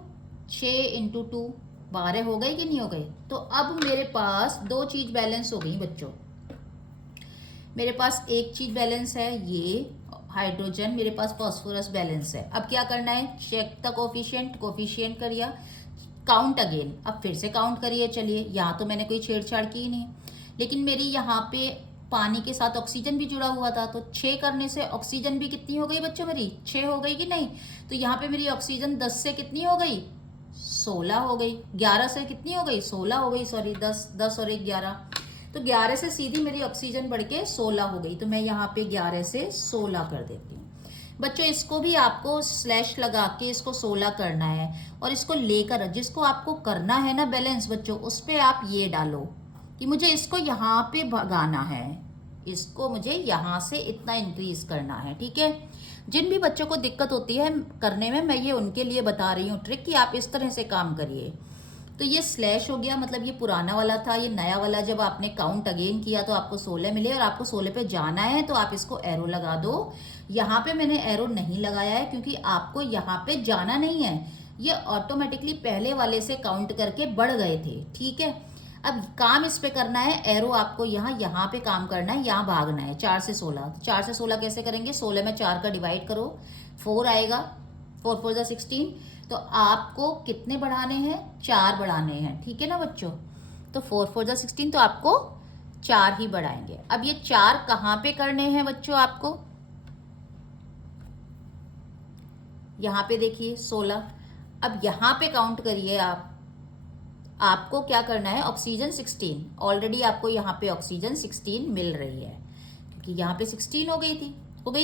6 × 2 12 हो गए कि नहीं हो गए। तो अब मेरे पास 2 चीज बैलेंस हो गई बच्चों। मेरे पास एक चीज बैलेंस है, ये हाइड्रोजन, मेरे पास फास्फोरस बैलेंस है। अब क्या करना है, चेक द कोफिशिएंट, कोफिशिएंट करिए, काउंट अगेन। अब फिर से काउंट करिए। चलिए, यहाँ तो मैंने कोई छेड़छाड़ की नहीं, लेकिन मेरी यहाँ पे पानी के साथ ऑक्सीजन भी जुड़ा हुआ था, तो 6 करने से ऑक्सीजन भी कितनी हो गई बच्चों, मेरी 6 हो गई कि नहीं। तो यहाँ पे मेरी ऑक्सीजन 10 से कितनी हो गई, 16 हो गई। 11 से कितनी हो गई, 16 हो गई, सॉरी 10 और 1 11। तो 11 से सीधी मेरी ऑक्सीजन बढ़ के 16 हो गई। तो मैं यहाँ पे 11 से 16 कर देती हूँ बच्चों। इसको भी आपको स्लैश लगा के इसको 16 करना है, और इसको लेकर जिसको आपको करना है ना बैलेंस बच्चों, उस पर आप ये डालो कि मुझे इसको यहाँ पे भगाना है, इसको मुझे यहाँ से इतना इंक्रीज करना है, ठीक है। जिन भी बच्चों को दिक्कत होती है करने में, मैं ये उनके लिए बता रही हूँ ट्रिक कि आप इस तरह से काम करिए। तो ये स्लैश हो गया, मतलब ये पुराना वाला था, ये नया वाला जब आपने काउंट अगेन किया तो आपको 16 मिले, और आपको 16 पे जाना है तो आप इसको एरो लगा दो। यहाँ पे मैंने एरो नहीं लगाया है क्योंकि आपको यहाँ पे जाना नहीं है, ये ऑटोमेटिकली पहले वाले से काउंट करके बढ़ गए थे, ठीक है। अब काम इस पे करना है, एरो आपको यहाँ पे काम करना है, यहाँ भागना है 4 से 16। 4 से 16 कैसे करेंगे, 16 में 4 का डिवाइड करो, 4 आएगा, 4 4 जा 16। तो आपको कितने बढ़ाने हैं, 4 बढ़ाने हैं, ठीक है ना बच्चों। तो 4 4 जा 16, तो आपको 4 ही बढ़ाएंगे। अब ये 4 कहाँ पे करने हैं बच्चों आपको, यहाँ पे देखिए 16। अब यहाँ पे काउंट करिए आप, आपको क्या करना है, ऑक्सीजन 16, ऑलरेडी आपको यहाँ पे ऑक्सीजन 16 मिल रही है, क्योंकि यहाँ पे 16 हो गई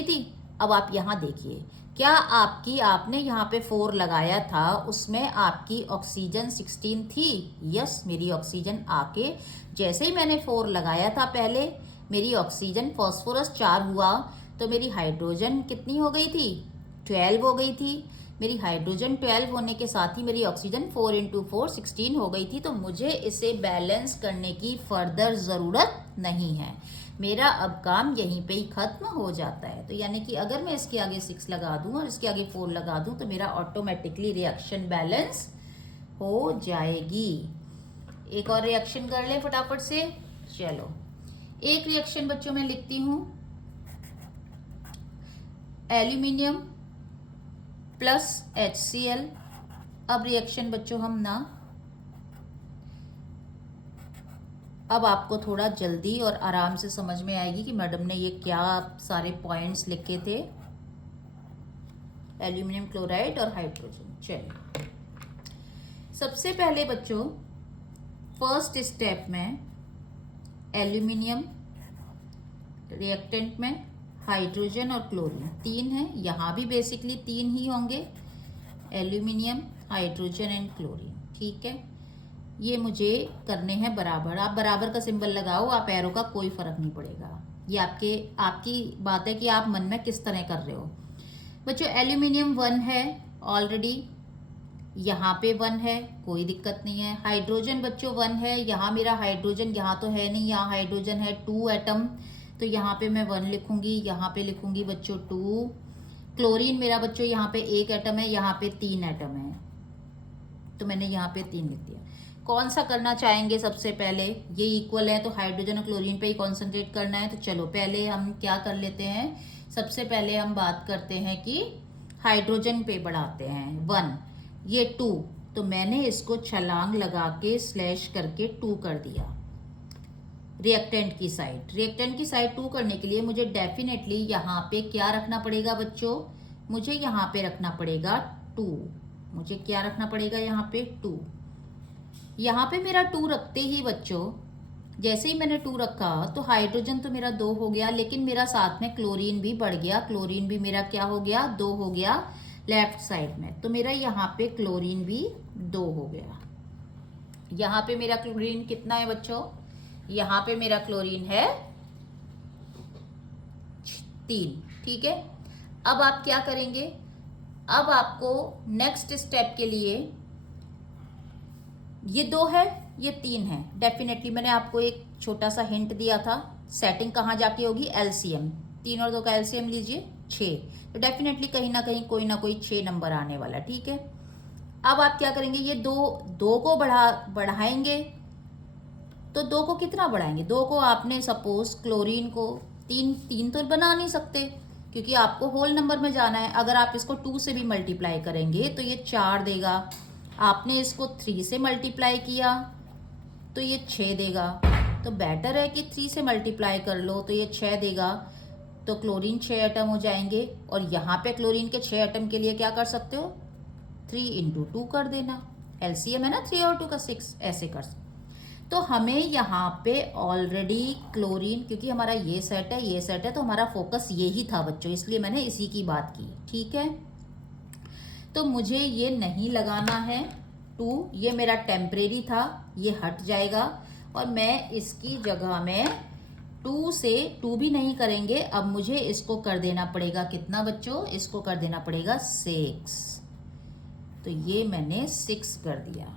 थी। अब आप यहाँ देखिए, क्या आपने यहाँ पे 4 लगाया था, उसमें आपकी ऑक्सीजन 16 थी। यस, मेरी ऑक्सीजन आके जैसे ही मैंने 4 लगाया था पहले, मेरी ऑक्सीजन फॉस्फोरस 4 हुआ, तो मेरी हाइड्रोजन कितनी हो गई थी, 12 हो गई थी। मेरी हाइड्रोजन 12 होने के साथ ही मेरी ऑक्सीजन 4 इंटू 4 16 हो गई थी, तो मुझे इसे बैलेंस करने की फर्दर ज़रूरत नहीं है। मेरा अब काम यहीं पे ही ख़त्म हो जाता है। तो यानी कि अगर मैं इसके आगे 6 लगा दूं और इसके आगे 4 लगा दूं तो मेरा ऑटोमेटिकली रिएक्शन बैलेंस हो जाएगी। एक और रिएक्शन कर लें फटाफट से। चलो, एक रिएक्शन बच्चों में लिखती हूँ, एल्यूमिनियम प्लस HCl। अब रिएक्शन बच्चों हम ना, अब आपको थोड़ा जल्दी और आराम से समझ में आएगी कि मैडम ने ये क्या सारे पॉइंट्स लिखे थे। एल्यूमिनियम क्लोराइड और हाइड्रोजन। चलिए, सबसे पहले बच्चों फर्स्ट स्टेप में एल्यूमिनियम रिएक्टेंट में हाइड्रोजन और क्लोरीन 3 है, यहाँ भी बेसिकली 3 ही होंगे, एल्यूमिनियम, हाइड्रोजन एंड क्लोरीन। ठीक है, ये मुझे करने हैं बराबर। आप बराबर का सिंबल लगाओ, आप एरो का कोई फर्क नहीं पड़ेगा। ये आपकी बात है कि आप मन में किस तरह कर रहे हो। बच्चों एल्यूमिनियम 1 है ऑलरेडी, यहाँ पे 1 है, कोई दिक्कत नहीं है। हाइड्रोजन बच्चों 1 है, यहाँ मेरा हाइड्रोजन यहाँ तो है नहीं, यहाँ हाइड्रोजन है 2 एटम, तो यहाँ पे मैं 1 लिखूंगी, यहाँ पे लिखूंगी बच्चों 2। क्लोरीन मेरा बच्चों यहाँ पे 1 एटम है, यहाँ पे 3 एटम है, तो मैंने यहाँ पे 3 लिख दिया। कौन सा करना चाहेंगे सबसे पहले? ये इक्वल है तो हाइड्रोजन और क्लोरीन पे ही कॉन्सेंट्रेट करना है। तो चलो पहले हम क्या कर लेते हैं, सबसे पहले हम बात करते हैं कि हाइड्रोजन पे बढ़ाते हैं 1, ये 2, तो मैंने इसको छलांग लगा के स्लैश करके 2 कर दिया रिएक्टेंट की साइड। रिएक्टेंट की साइड 2 करने के लिए मुझे डेफिनेटली यहाँ पे क्या रखना पड़ेगा बच्चों, मुझे यहाँ पे रखना पड़ेगा 2। मुझे क्या रखना पड़ेगा यहाँ पे 2। यहाँ पे मेरा 2 रखते ही बच्चों, जैसे ही मैंने 2 रखा तो हाइड्रोजन तो मेरा 2 हो गया, लेकिन मेरा साथ में क्लोरीन भी बढ़ गया। क्लोरीन भी मेरा क्या हो गया, 2 हो गया लेफ्ट साइड में, तो मेरा यहाँ पे क्लोरीन भी 2 हो गया। यहाँ पे मेरा क्लोरीन कितना है बच्चों, यहाँ पे मेरा क्लोरीन है 3। ठीक है, अब आप क्या करेंगे, अब आपको नेक्स्ट स्टेप के लिए, ये 2 है, ये 3 है, डेफिनेटली मैंने आपको एक छोटा सा हिंट दिया था, सेटिंग कहाँ जाके होगी, एलसीएम। 3 और 2 का एलसीएम लीजिए 6, तो डेफिनेटली कहीं ना कहीं कोई ना कोई 6 नंबर आने वाला। ठीक है, अब आप क्या करेंगे, ये 2 को बढ़ाएंगे, तो 2 को कितना बढ़ाएंगे, 2 को आपने सपोज क्लोरीन को 3 तो बना नहीं सकते क्योंकि आपको होल नंबर में जाना है। अगर आप इसको 2 से भी मल्टीप्लाई करेंगे तो ये 4 देगा, आपने इसको 3 से मल्टीप्लाई किया तो ये 6 देगा, तो बेटर है कि 3 से मल्टीप्लाई कर लो तो ये 6 देगा, तो क्लोरीन 6 एटम हो जाएंगे। और यहाँ पे क्लोरीन के 6 एटम के लिए क्या कर सकते हो, 3 इंटू 2 कर देना, एलसीएम है ना 3 और 2 का 6, ऐसे कर सकते। तो हमें यहाँ पे ऑलरेडी क्लोरीन, क्योंकि हमारा ये सेट है ये सेट है, तो हमारा फोकस यही था बच्चों, इसलिए मैंने इसी की बात की। ठीक है, तो मुझे ये नहीं लगाना है 2, ये मेरा टेम्परेरी था, ये हट जाएगा और मैं इसकी जगह में 2 से 2 भी नहीं करेंगे, अब मुझे इसको कर देना पड़ेगा कितना बच्चों, इसको कर देना पड़ेगा 6, तो ये मैंने 6 कर दिया।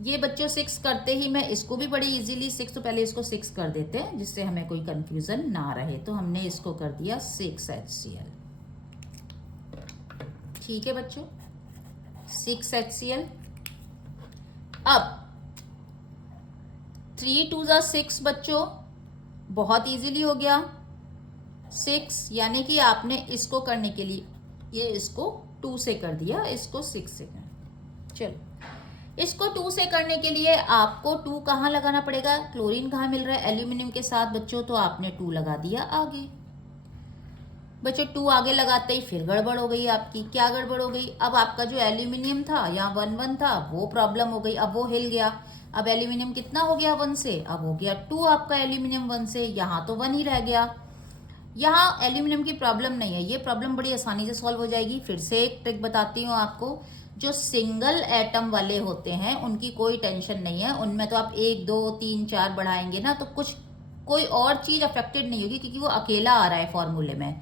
ये बच्चों 6 करते ही मैं इसको भी बड़ी इजीली 6, तो पहले इसको 6 कर देते हैं जिससे हमें कोई कंफ्यूजन ना रहे, तो हमने इसको कर दिया 6 HCl। ठीक है बच्चों, 6 HCl। अब 3 2 जा 6 बच्चों, बहुत इजीली हो गया 6, यानी कि आपने इसको करने के लिए ये इसको 2 से कर दिया, इसको 6 से कर। चलो, इसको 2 से करने के लिए आपको 2 कहाँ लगाना पड़ेगा, क्लोरीन कहाँ मिल रहा है, एल्यूमिनियम के साथ बच्चों, तो आपने 2 लगा दिया आगे। बच्चों 2 आगे लगाते ही फिर गड़बड़ हो गई आपकी। क्या गड़बड़ हो गई, अब आपका जो एल्यूमिनियम था यहाँ 1 1 था, वो प्रॉब्लम हो गई, अब वो हिल गया। अब एल्यूमिनियम कितना हो गया 1 से, अब हो गया 2 आपका एल्यूमिनियम 1 से, यहाँ तो 1 ही रह गया। यहाँ एल्यूमिनियम की प्रॉब्लम नहीं है, ये प्रॉब्लम बड़ी आसानी से सॉल्व हो जाएगी। फिर से एक ट्रिक बताती हूँ आपको, जो सिंगल एटम वाले होते हैं उनकी कोई टेंशन नहीं है, उनमें तो आप 1 2 3 4 बढ़ाएंगे ना तो कोई और चीज़ अफेक्टेड नहीं होगी क्योंकि वो अकेला आ रहा है फॉर्मूले में।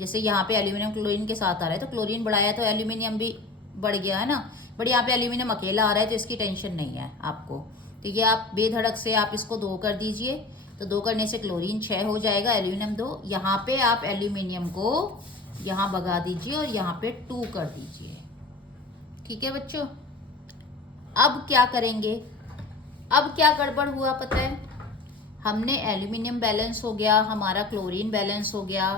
जैसे यहाँ पे एल्यूमिनियम क्लोरीन के साथ आ रहा है तो क्लोरीन बढ़ाया तो एल्यूमिनियम भी बढ़ गया है ना, बट यहाँ पे एल्यूमिनियम अकेला आ रहा है तो इसकी टेंशन नहीं है आपको। तो ये आप बेधड़क से आप इसको 2 कर दीजिए, तो 2 करने से क्लोरीन 6 हो जाएगा, एल्यूमिनियम 2। यहाँ पे आप एल्यूमिनियम को यहाँ भगा दीजिए और यहाँ पे 2 कर दीजिए। ठीक है बच्चों, अब क्या करेंगे, अब क्या गड़बड़ हुआ पता है, हमने एल्यूमिनियम बैलेंस हो गया, हमारा क्लोरीन बैलेंस हो गया।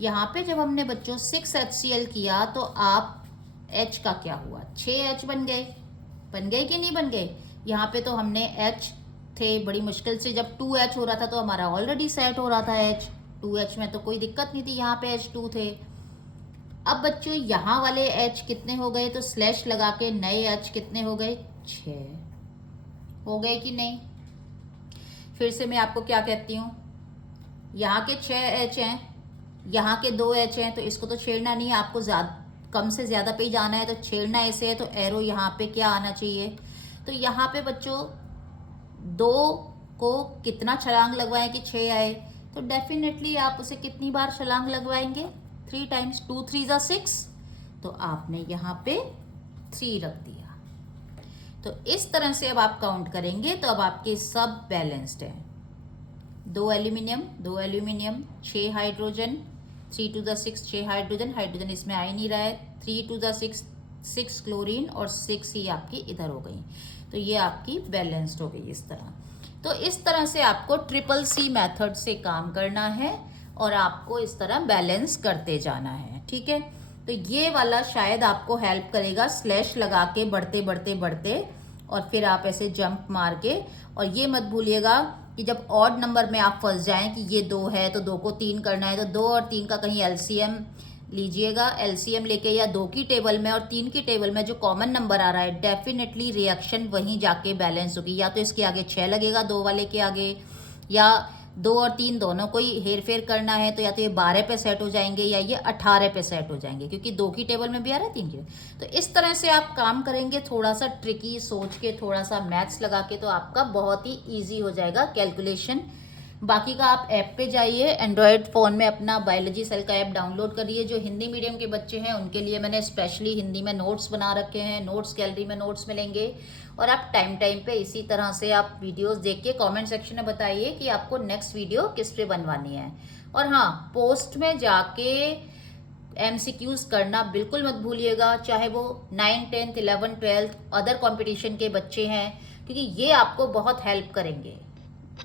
यहाँ पे जब हमने बच्चों 6HCl किया तो आप H का क्या हुआ, 6H बन गए कि नहीं बन गए। यहाँ पे तो हमने H थे, बड़ी मुश्किल से जब 2H हो रहा था तो हमारा ऑलरेडी सेट हो रहा था H, 2H में तो कोई दिक्कत नहीं थी, यहाँ पे H2 थे। अब बच्चों यहाँ वाले H कितने हो गए, तो स्लैश लगा के नए H कितने हो गए, 6 हो गए कि नहीं। फिर से मैं आपको क्या कहती हूँ, यहाँ के 6H हैं, यहाँ के 2H हैं, तो इसको तो छेड़ना नहीं है, आपको कम से ज़्यादा पे ही जाना है, तो छेड़ना ऐसे है तो एरो यहाँ पे क्या आना चाहिए। तो यहाँ पे बच्चों 2 को कितना छलांग लगवाएं कि 6 आए, तो डेफिनेटली आप उसे कितनी बार छलांग लगवाएंगे, 3 टाइम्स, 2 3 ज़ा 6, तो आपने यहाँ पे 3 रख दिया। तो इस तरह से अब आप काउंट करेंगे तो अब आपके सब बैलेंस्ड हैं। 2 aluminium 6 hydrogen, 3 to the 6 6 hydrogen, hydrogen इसमें आ ही नहीं रहा है, 3 to the 6 6 क्लोरीन और 6 ही आपकी इधर हो गई। तो ये आपकी बैलेंस्ड हो गई इस तरह। तो इस तरह से आपको CCC मेथड से काम करना है और आपको इस तरह बैलेंस करते जाना है। ठीक है, तो ये वाला शायद आपको हेल्प करेगा, स्लैश लगा के बढ़ते बढ़ते बढ़ते और फिर आप ऐसे जंप मार के। और ये मत भूलिएगा कि जब ऑड नंबर में आप फंस जाएं कि ये 2 है तो 2 को 3 करना है, तो 2 और 3 का कहीं LCM लीजिएगा। LCM लेके या 2 की टेबल में और 3 की टेबल में जो कॉमन नंबर आ रहा है, डेफिनेटली रिएक्शन वहीं जाके बैलेंस होगी। या तो इसके आगे 6 लगेगा 2 वाले के आगे, या 2 और 3 दोनों को ही हेर फेर करना है, तो या तो ये 12 पे सेट हो जाएंगे या ये 18 पे सेट हो जाएंगे, क्योंकि 2 की टेबल में भी आ रहा है 3 की। तो इस तरह से आप काम करेंगे, थोड़ा सा ट्रिकी सोच के, थोड़ा सा मैथ्स लगा के, तो आपका बहुत ही ईजी हो जाएगा कैलकुलेशन। बाकी का आप ऐप पे जाइए, एंड्रॉयड फ़ोन में अपना बायोलॉजी सेल का ऐप डाउनलोड करिए। जो हिंदी मीडियम के बच्चे हैं उनके लिए मैंने स्पेशली हिंदी में नोट्स बना रखे हैं, नोट्स गैलरी में नोट्स मिलेंगे। और आप टाइम टाइम पे इसी तरह से आप वीडियोस देख के कमेंट सेक्शन में बताइए कि आपको नेक्स्ट वीडियो किस पे बनवानी है। और हाँ, पोस्ट में जाके MCQs करना बिल्कुल मत भूलिएगा, चाहे वो 9th 10th 11th 12th other competition के बच्चे हैं, क्योंकि ये आपको बहुत हेल्प करेंगे।